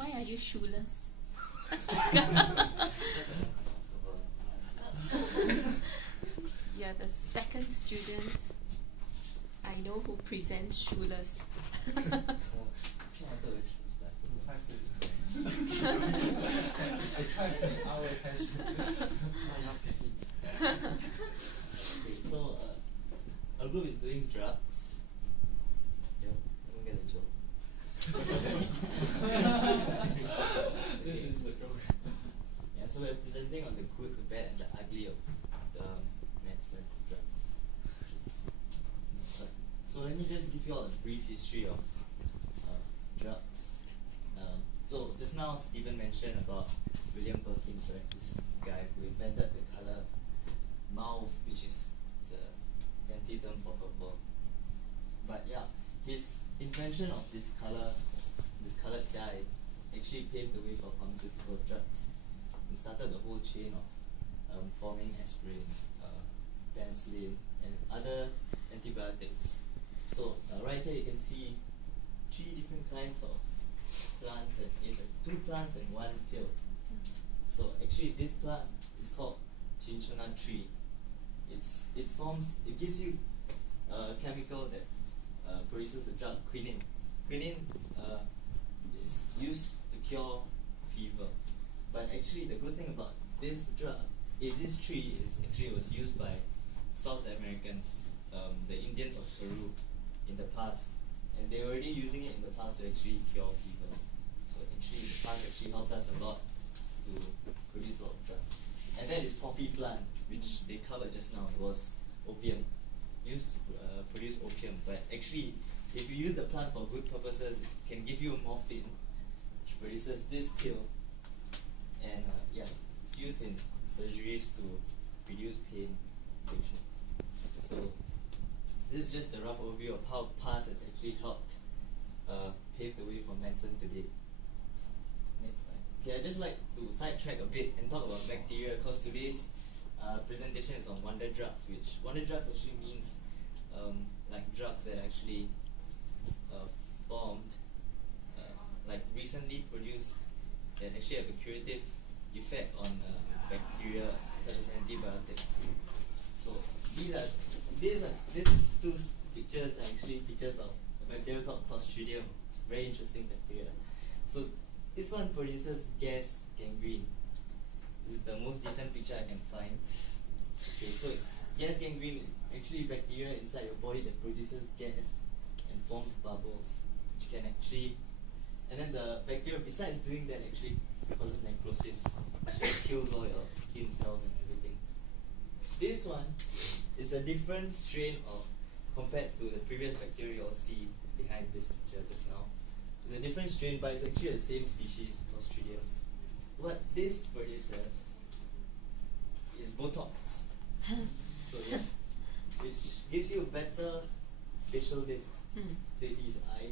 Why are you shoeless? You're the second student I know who presents shoeless. So, our group is doing drugs. Yeah, I don't get a joke. This is the joke. Yeah, so we're presenting on the good, the bad, and the ugly of the medicine drugs. So let me just give you all a brief history of drugs. So just now Stephen mentioned about William Perkins, right? This guy who invented the color mauve, which is the fancy term for purple. But yeah, his invention of this colored dye, actually paved the way for pharmaceutical drugs. It started the whole chain of forming aspirin, penicillin, and other antibiotics. So right here you can see 3 different kinds of plants and two plants and 1 field. So actually this plant is called cinchona tree. It gives you a chemical that produces the drug quinine. Quinine is used to cure fever. But actually the good thing about this drug, this tree was used by South Americans, the Indians of Peru in the past. And they were already using it in the past to actually cure fever. So actually the plant actually helped us a lot to produce a lot of drugs. And that is poppy plant, which they covered just now. It was opium, used to produce opium. But actually, if you use the plant for good purposes, it can give you morphine, which produces this pill. And yeah, it's used in surgeries to reduce pain in patients. So this is just a rough overview of how past has actually helped pave the way for medicine today. So, next slide. Okay, I'd just like to sidetrack a bit and talk about bacteria, because today's presentation is on wonder drugs, which wonder drugs actually means like drugs that actually formed, like recently produced, that actually have a curative effect on bacteria, such as antibiotics. So these two pictures are actually pictures of a bacteria called Clostridium. It's a very interesting bacteria. So this one produces gas gangrene. This is the most decent picture I can find. Okay, so gas gangrene is actually bacteria inside your body that produces gas and forms bubbles, which can actually, and then the bacteria, besides doing that, actually causes necrosis, which kills all your skin cells and everything. This one is a different strain of, compared to the previous bacteria you'll see behind this picture just now. It's a different strain, but it's actually the same species, Clostridium. What this produces is Botox. So yeah, which gives you a better facial lift. So you see his eye,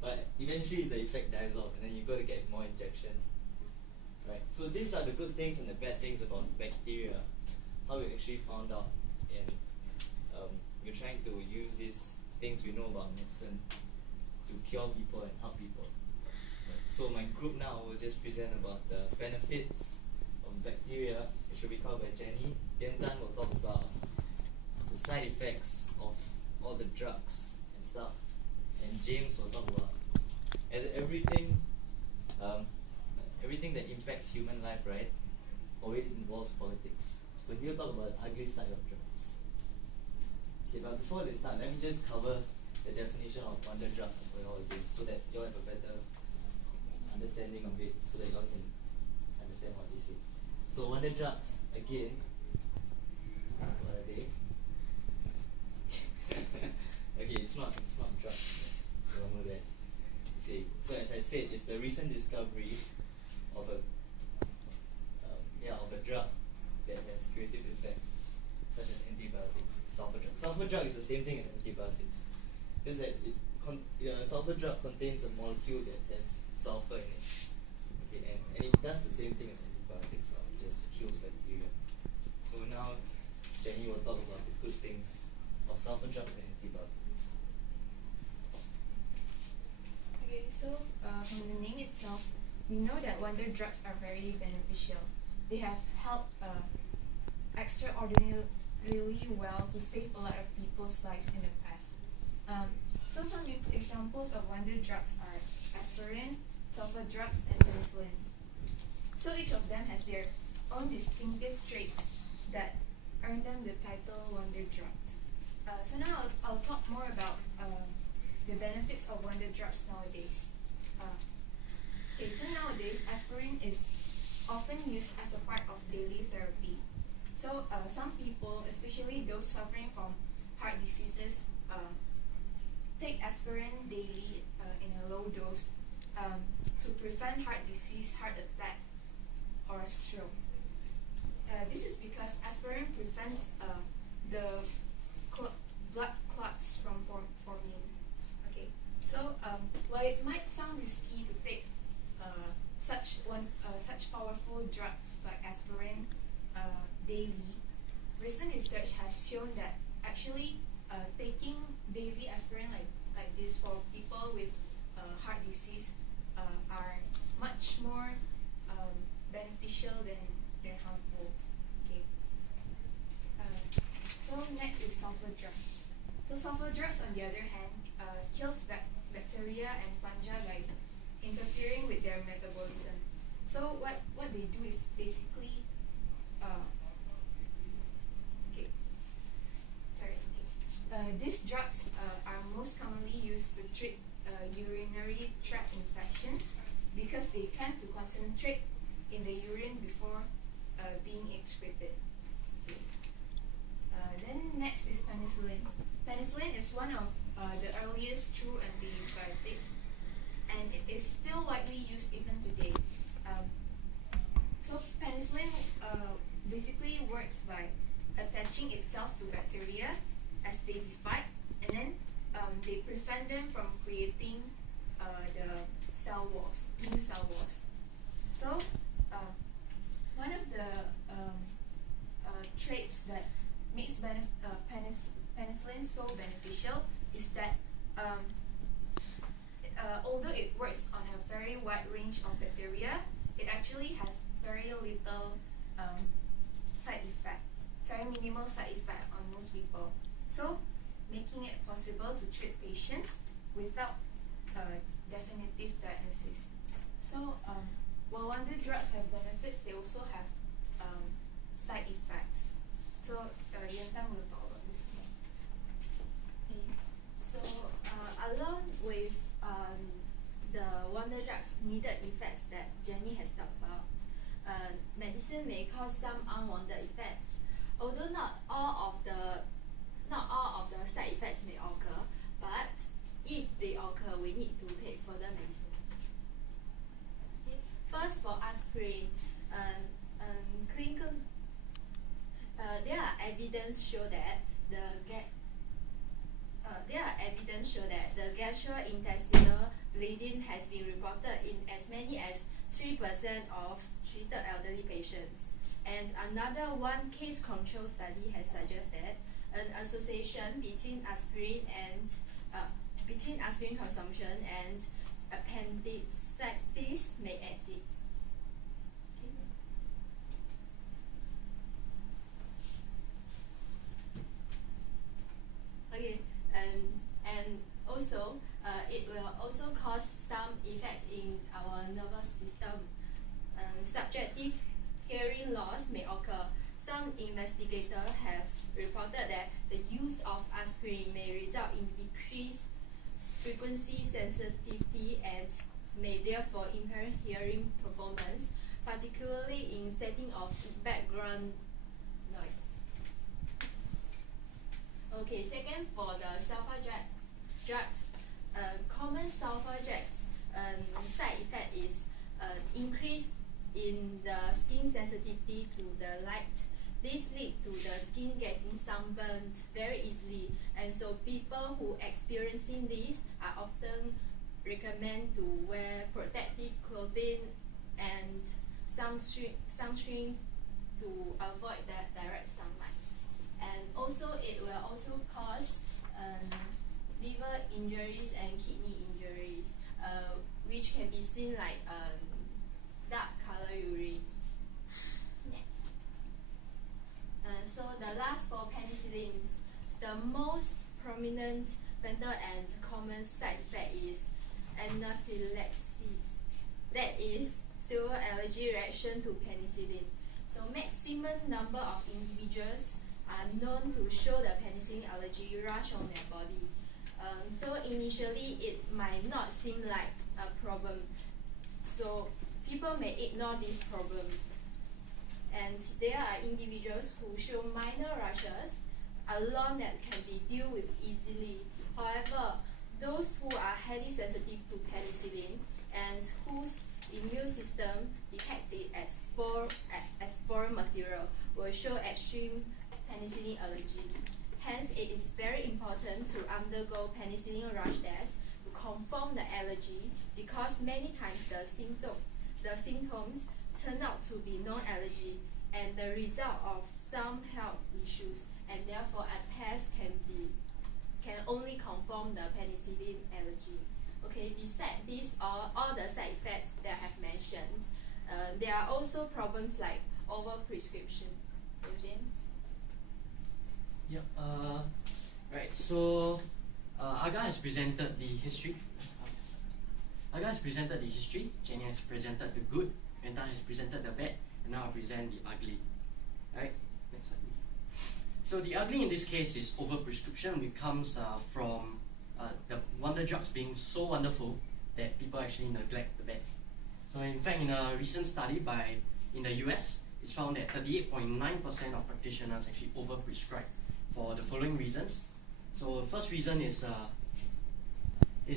but eventually the effect dies off, and then you've got to get more injections. Right. So these are the good things and the bad things about bacteria. How we actually found out, and we're trying to use these things we know about medicine to cure people and help people. Right. So my group now will just present about the benefits of bacteria, which will be covered by Jenny. Yan Dan will talk about the side effects of all the drugs and stuff, and James will talk about, as everything that impacts human life, right, always involves politics. So he'll talk about the ugly side of drugs. Okay, but before they start, let me just cover the definition of wonder drugs for you all again, so that you all have a better understanding of it, so that you all can understand what they say. So wonder drugs, again, what are they? Okay, it's not drugs. You all know that. See, so as I said, it's the recent discovery of a drug that has curative effect, such as antibiotics, sulfur drug. Sulfur drug is the same thing as antibiotics, just that sulfur drug contains a molecule that has sulfur in it. Okay, and it does the same thing as antibiotics now. It just kills bacteria. So now Jenny will talk about the good things of sulfur drugs and antibiotics. Okay, so from the name itself, we know that wonder drugs are very beneficial. They have helped extraordinarily well to save a lot of people's lives in the past. So some examples of wonder drugs are aspirin, sulfur drugs, and penicillin. So each of them has their own distinctive traits that earn them the title wonder drugs. So now I'll talk more about the benefits of wonder drugs nowadays. So nowadays aspirin is often used as a part of daily therapy. So some people, especially those suffering from heart diseases, take aspirin daily in a low dose to prevent heart disease, heart attack, or stroke. This is because aspirin prevents the blood clots from forming. Okay, so while it might sound risky to take such powerful drugs like aspirin daily, recent research has shown that actually taking daily aspirin like this for people with heart disease are much more beneficial than harmful. Okay. So next is sulfur drugs. So sulfur drugs, on the other hand, kills bacteria and fungi by interfering with their metabolism. So what they do is basically these drugs are most commonly used to treat urinary tract infections because they tend to concentrate in the urine before being excreted. Then next is penicillin. Penicillin is one of the earliest true antibiotic, and it is still widely used even today. So penicillin basically works by attaching itself to bacteria as they divide, and then they prevent them from creating the cell walls, new cell walls. So one of the traits that makes penicillin so beneficial is that although it works on a very wide range of bacteria, it actually has very little side effect, very minimal side effect on most people. So making it possible to treat patients without definitive diagnosis. So while wonder drugs have benefits, they also have side effects. So Yentang will talk about this one. Okay. So along with the wonder drugs needed effects that Jenny has talked about, medicine may cause some unwanted effects. Although not all of the side effects may occur, but if they occur, we need to take further medicine. Okay. First, for aspirin, clinical, there are evidence show that the gastrointestinal bleeding has been reported in as many as 3% of treated elderly patients. And another one case control study has suggested an association between aspirin consumption and appendicitis may exist. Okay, and also it will also cause some effects in our nervous system. Subjective hearing loss may occur. Some investigators have reported that the use of aspirin may result in decreased frequency sensitivity and may therefore impair hearing performance, particularly in setting of background noise. Okay, second, for the sulfur drugs, common sulfur drugs side effect is increase in the skin sensitivity to the light. This leads to the skin getting sunburned very easily, and so people who experiencing this are often recommend to wear protective clothing and sunscreen to avoid that direct sunlight. And also it will also cause liver injuries and kidney injuries, which can be seen like dark color urine. Next. So the last for penicillins, the most prominent mental and common side effect is anaphylaxis. That is severe allergy reaction to penicillin. So maximum number of individuals are known to show the penicillin allergy rush on their body. So initially it might not seem like a problem. So people may ignore this problem. And there are individuals who show minor rushes alone that can be dealt with easily. However, those who are highly sensitive to penicillin and whose immune system detects it as foreign material will show extreme penicillin allergy. Hence, it is very important to undergo penicillin rush tests to confirm the allergy, because many times the symptoms turn out to be non-allergy and the result of some health issues, and therefore a test can only confirm the penicillin allergy. Okay, besides these all the side effects that I have mentioned, there are also problems like overprescription. James? Yep. Right. So, Aga has presented the history. Jenny has presented the good. Yenta has presented the bad. And now I present the ugly. Right. Next slide, please. So the ugly in this case is overprescription, which comes from the wonder drugs being so wonderful that people actually neglect the bad. So in fact, in a recent study in the US, it's found that 38.9% of practitioners actually overprescribe for the following reasons. So the first reason is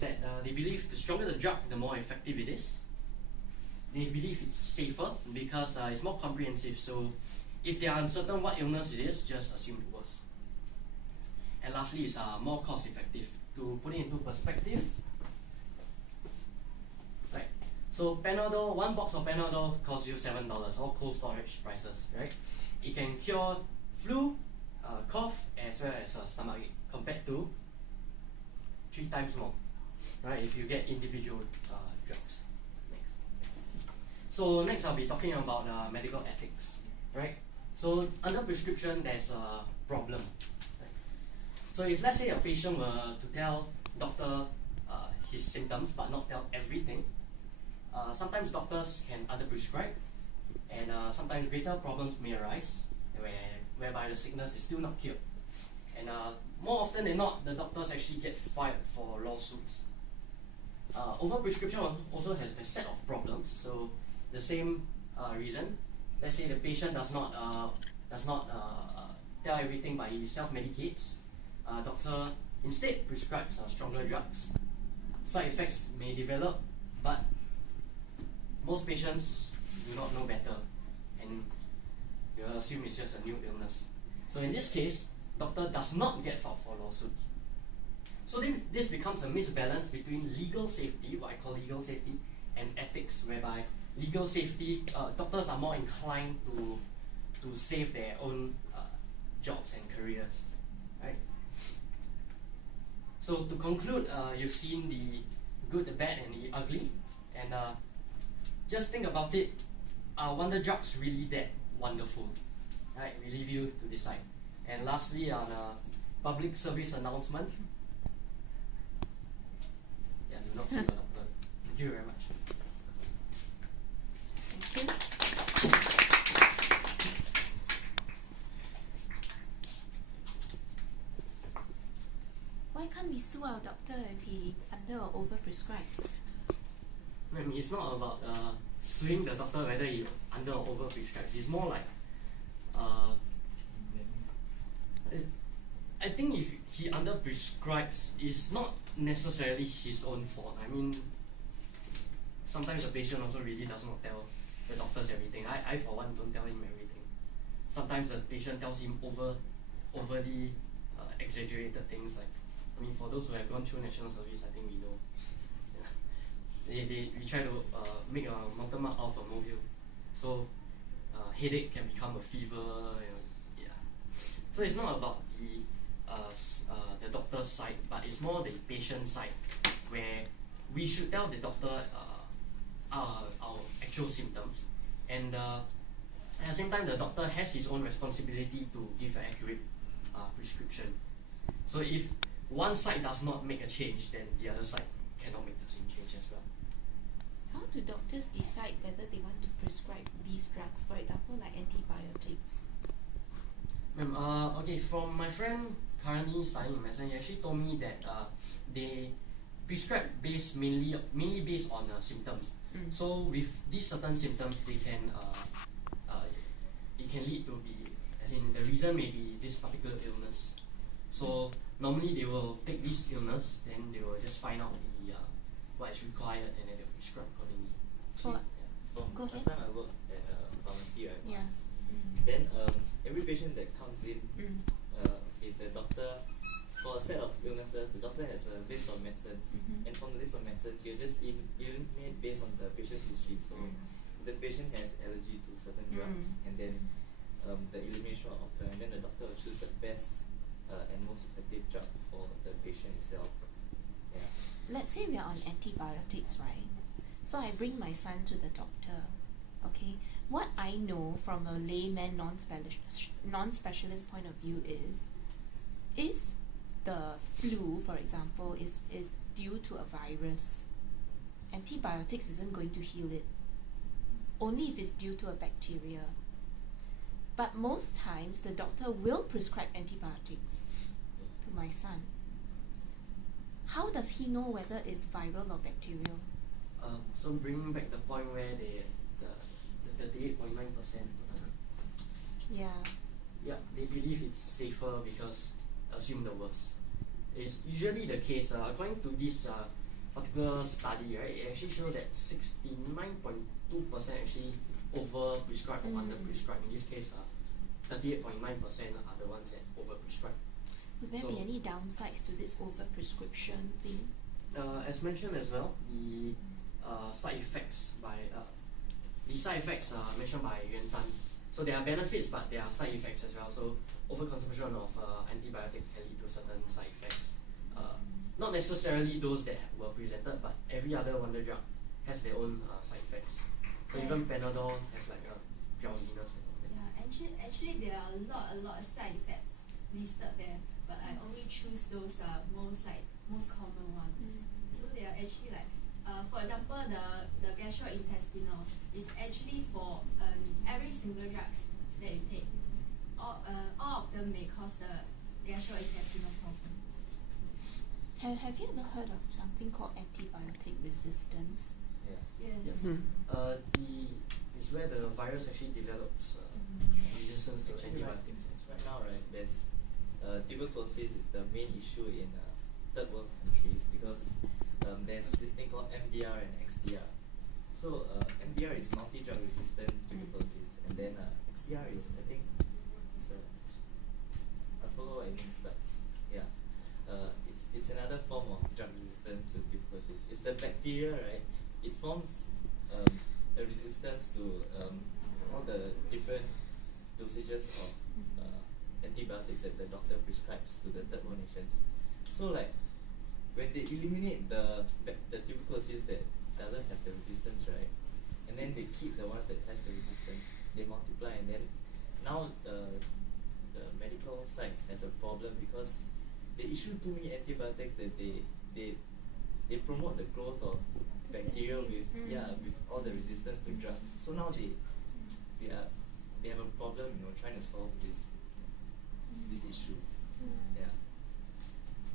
that they believe the stronger the drug, the more effective it is. They believe it's safer because it's more comprehensive. So if they are uncertain what illness it is, just assume it was. And lastly, it's more cost effective. To put it into perspective, right? So Panadol, one box of Panadol costs you $7, all cold storage prices, right? It can cure flu, cough, as well as stomachache, compared to 3 times more, right? If you get individual drugs. Next. So next I'll be talking about medical ethics, right? So under prescription, there's a problem. So if let's say a patient were to tell doctor his symptoms but not tell everything, sometimes doctors can underprescribe, and sometimes greater problems may arise whereby the sickness is still not cured. And more often than not, the doctors actually get fired for lawsuits. Overprescription also has a set of problems. So the same reason, let's say the patient does not tell everything but he self-medicates. Doctor instead prescribes stronger drugs. Side effects may develop, but most patients do not know better, and you assume it's just a new illness. So in this case, doctor does not get filed for lawsuit. So this becomes a misbalance between legal safety, what I call legal safety, and ethics, whereby legal safety, doctors are more inclined to save their own jobs and careers, right? So to conclude, you've seen the good, the bad, and the ugly, and just think about it. Are wonder drugs really that wonderful? Right? We leave you to decide. And lastly, on a public service announcement, yeah, do not see your doctor. Thank you very much. Thank you. Why can't we sue our doctor if he under or overprescribes? I mean, it's not about suing the doctor whether he under or overprescribes. It's more like I think if he underprescribes, it's not necessarily his own fault. I mean, sometimes the patient also really does not tell the doctors everything. I for one don't tell him everything. Sometimes the patient tells him overly exaggerated things. Like, I mean, for those who have gone through national service, I think we know. We try to make a mountain out of a molehill. So headache can become a fever. Yeah. So it's not about the doctor's side, but it's more the patient side, where we should tell the doctor our actual symptoms, and at the same time the doctor has his own responsibility to give an accurate prescription. So if one side does not make a change, then the other side cannot make the same change as well. How do doctors decide whether they want to prescribe these drugs, for example, like antibiotics? Ma'am, okay, from my friend currently studying in medicine, he actually told me that they prescribe mainly based on symptoms. So with these certain symptoms, they can it can lead to be, as in the reason may be this particular illness. So normally they will take this illness, then they will just find out the what is required, and then they will prescribe accordingly. For Go Last ahead. time I worked at a pharmacy, right? Yeah. Once. Then every patient that comes in, okay, the doctor, for a set of illnesses, the doctor has a list of medicines, and from the list of medicines, you just eliminate based on the patient's history. So the patient has allergy to certain drugs, and then the elimination will occur, and then the doctor will choose the best and most effective drug for the patient itself. Yeah. Let's say we are on antibiotics, right? So I bring my son to the doctor. Okay, what I know from a layman non-specialist point of view is, if the flu, for example, is due to a virus, antibiotics isn't going to heal it. Only if it's due to a bacteria. But most times the doctor will prescribe antibiotics to my son. How does he know whether it's viral or bacterial? So bringing back the point where the 38.9%, Yeah. they believe it's safer because assume the worst. It's usually the case. According to this particular study, right, it actually shows that 69.2% actually over prescribed or under prescribed. In this case, 38.9% are the ones that over prescribed. Would there So- be any downsides to this over-prescription thing? As mentioned as well, the side effects mentioned by Yuan Tan. So there are benefits, but there are side effects as well. So overconsumption of antibiotics can lead to certain side effects. Not necessarily those that were presented, but every other wonder drug has their own side effects. So even Panadol has like a drowsiness and all that. Yeah, actually there are a lot of side effects listed there, but I only choose those most common ones. So they are actually like, for example, the gastrointestinal is actually for every single drugs that you take. All of them may cause the gastrointestinal problems. So, Have you ever heard of something called antibiotic resistance? Yeah. yes. It's where the virus actually develops resistance to Actually, antibiotics. right now, right, there's tuberculosis is the main issue in third world countries because there's this thing called MDR and XDR. So MDR is multi-drug resistant tuberculosis, and then XDR is, I think, I forgot what it means, but yeah, it's another form of drug resistance to tuberculosis. It's the bacteria, right? It forms a resistance to all the different dosages of antibiotics that the doctor prescribes to the third world nations. So like when they eliminate the tuberculosis that doesn't have the resistance, right, and then they keep the ones that has the resistance, they multiply, and then now the medical side has a problem because they issue too many antibiotics that they promote the growth of bacteria with with all the resistance to drugs. So now they have a problem, trying to solve this issue. Yeah,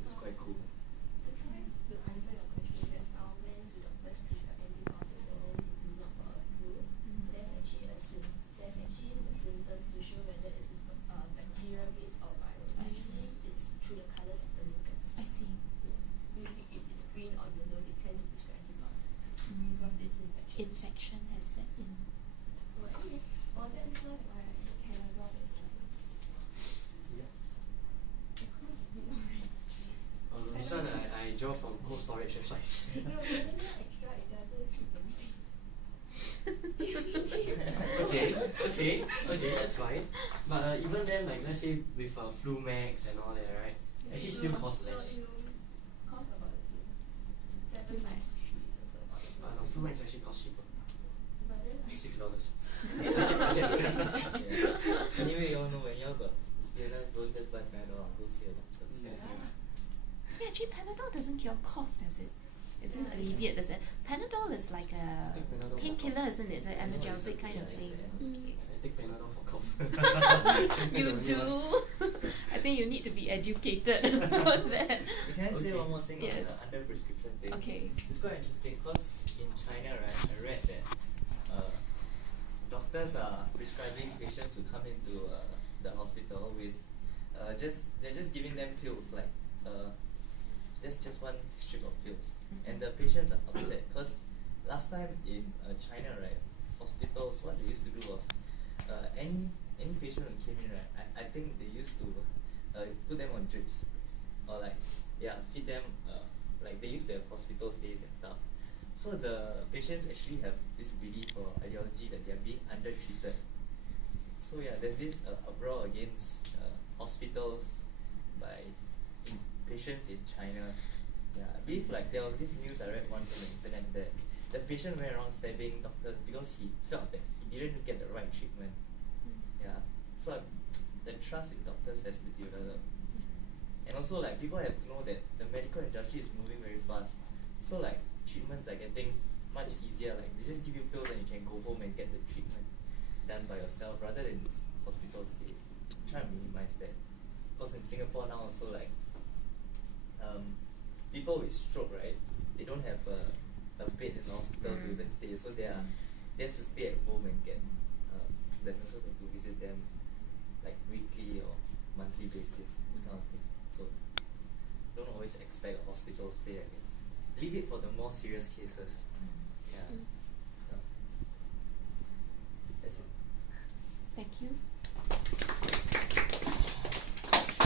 it's quite cool. To try to answer your question just now, when do doctors prescribe antibiotics and then they do not for a flu? There's actually the symptoms to show whether it's bacteria based or viral. I see. Usually it's through the colours of the mucus. I see. Usually if it's green or yellow, they tend to prescribe antibiotics because it's infection. Infection has set in. Well, anyway, that's not why Panadol is like Yeah. because it's not very This one I draw from cold storage websites. No, Panadol extra it doesn't treat everything. okay, that's fine. But even then, like let's say with Flu Max and all that, right? Actually still cost less. No, it will cost about the same. 7 times 3 is also about the same. No, Flu Max actually costs cheaper. But then $6. Yeah. Anyway, you all know when you all got illness, don't just buy Panadol, go see a doctor. Yeah, actually, Panadol doesn't cure cough, does it? It doesn't alleviate, does it? Panadol is like a think Panadol for painkiller, cough. isn't it? It's an analgesic kind of thing. I take Panadol for cough. You do? I think you need to be educated about that. Can I say Okay. one more thing Yes. on the under prescription thing? Okay. It's quite interesting because in China, right, I read that doctors are prescribing patients who come into the hospital with they're just giving them pills like just one strip of pills, and the patients are upset because last time in China, right, hospitals, what they used to do was any patient who came in, right, I think they used to put them on drips or like feed them like they used to have hospital stays and stuff. So the patients actually have this belief or ideology that they are being undertreated. So yeah, there's this uproar against hospitals by patients in China. Yeah, I believe like there was this news I read once on the internet that the patient went around stabbing doctors because he felt that he didn't get the right treatment. Yeah, so the trust in doctors has to develop. And also like people have to know that the medical industry is moving very fast. So like treatments are getting much easier. Like they just give you pills and you can go home and get the treatment done by yourself rather than hospital stays. Try to minimize that. Because in Singapore now also like people with stroke, right, they don't have a bed in the hospital to even stay, so they have to stay at home and get the nurses have to visit them like weekly or monthly basis, this kind of thing. So don't always expect a hospital stay, I guess. Leave it for the more serious cases. Yeah.